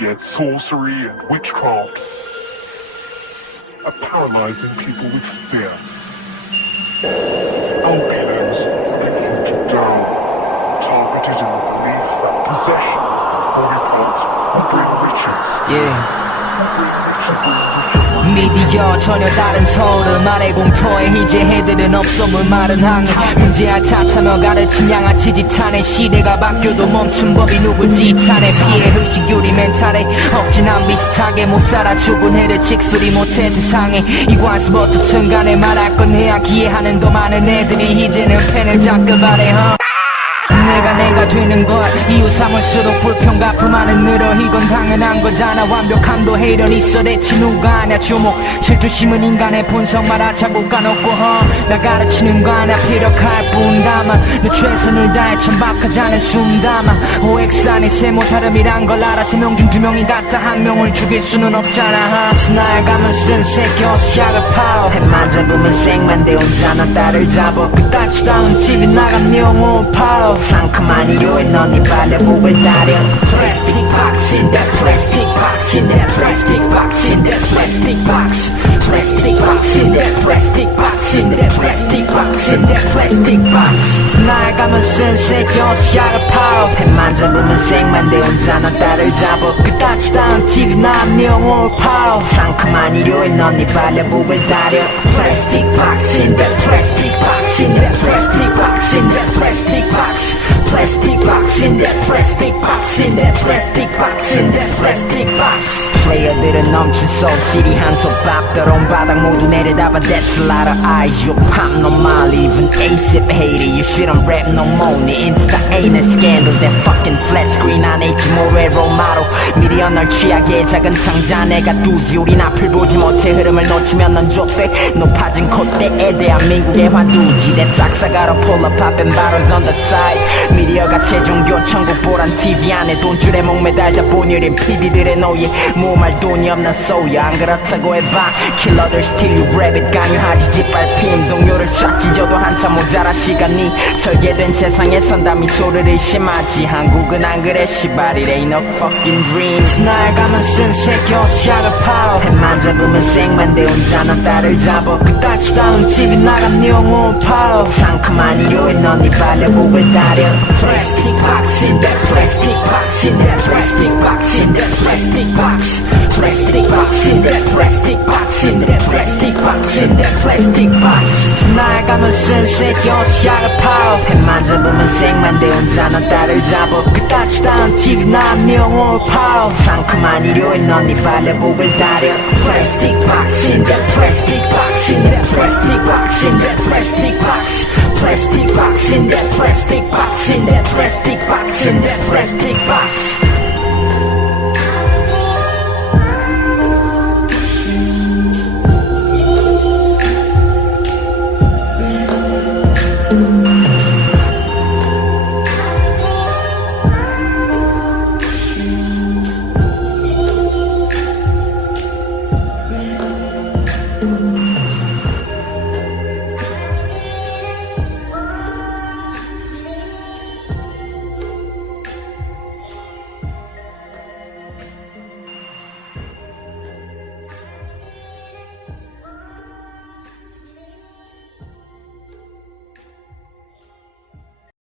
Yet sorcery and witchcraft are paralyzing people with fear. Opiums begin to dull, targeted in the belief that possession or revolt will bring riches. Yeah. 미디어 전혀 다른 서울은 말의 공터에 이제 해들은 없어물 마른 항해 문제야 탓하며 가르친 양아치 짓하네 시대가 바뀌어도 멈춘 법이 누구지 탓네 피해 의식 유리 멘탈에 억진한 비슷하게 못 살아 죽은 해를 직소리 못해 세상에 이관수 어떻든 간에 말할 건 해야 기회하는 더 많은 애들이 이제는 펜을 잡고 바래 huh? 내가 내가 되는 것. 이유 삼을수록 불평과 불만은 늘어. 이건 당연한 거잖아. 완벽함도 해이런 있어. 대체 누가 아냐 주목. 질투심은 인간의 본성 말아 자꾸 까놓고 허나 가르치는 거 하나 피력할 뿐 담아. 내 최선을 다해 천박하자는 숨 담아. 오엑산이 세모 다름이란 걸 알아 세 명 중 두 명이 같다 한 명을 죽일 수는 없잖아. 날 가면 쓴 새끼 어시약을 파워. 해만 잡으면 생만 돼. 혼자나 딸을 잡아. 그따치 다운 집이 나간 영혼 파워 상큼한 이유에 넌네 발레복을 다려 플라스틱 박스인데 플라스틱 박스인데 플라스틱 박스인데 플라스틱 박스 플라스틱 박스인데 플라스틱 박스인데 플라스틱 박스인데 플라스틱 박스 날 가면 쓴 새끼 어시약을 파워. 펜만 잡으면 생만 돼 혼자나 딸을 잡아. 그따치 다운 집이 나간 영혼 파워. 상큼한 이유에 넌네 발레복을 다려 플라스틱 박스인데 플라스틱 박스 인데 플라스틱 박스인데 플라스틱 박스 플라스틱 박스인데 플라스틱 박스인데 플라스틱 박스인데 플라스틱 박스 플레이어들은 넘친 소울 시리 한솥밥 더러운 바닥 모두 내려다봐 That's a lot of eyes You pop no mal even ASAP hate it You shit on rap no more. 네 인스타 ain't a scandal That fucking flat screen 안에 있지 모래 로마로 미디어 널 취하게 작은 상자 내가 두지. 우린 앞을 보지 못해. 흐름을 놓치면 넌 족대. 높아진 콧대에 대한민국의 화두지 내 싹사가로 pull up poppin' bottles on the side. 미디어가 세종교 천국 보란 TV 안에 돈줄에 목매달다 우린 PD들의 노예. 모말 돈이 없는 소야 안 그렇다고 해봐. 킬러들 still you rabbit 강요하지 짓밟힘 동료를 쏴 찢어도 한참 모자라 시간이 설계된 세상에 선다 미소를 의심하지. 한국은 안 그래 시발. It ain't a fucking dream. 날 가면 쓴 새끼 어시약을 파워. 펜만 잡으면 생만 돼 혼자나 딸을 잡아. 그따치 다운 집이 나간 영혼 파워 상큼한 이유에 넌네 발레복을 다려 플라스틱 박스인데 플라스틱 박스인데 플라스틱 박스인데 플라스틱 박스 플라스틱 박스인데 플라스틱 박스인데 플라스틱 박스인데 플라스틱 박스 날 가면 쓴 새끼 어시약을 파워 펜만 잡으면 생만 돼 혼자나 딸을 잡아 그따치 다운 TV 난 영혼 파워 상큼한 이유에 넌네 발레복을 다려 플라스틱 박스인데 플라스틱 박스 in that plastic box, in that plastic box. Plastic box, in that plastic box, in that plastic box, in that plastic box. In that plastic box. thank mm -hmm. you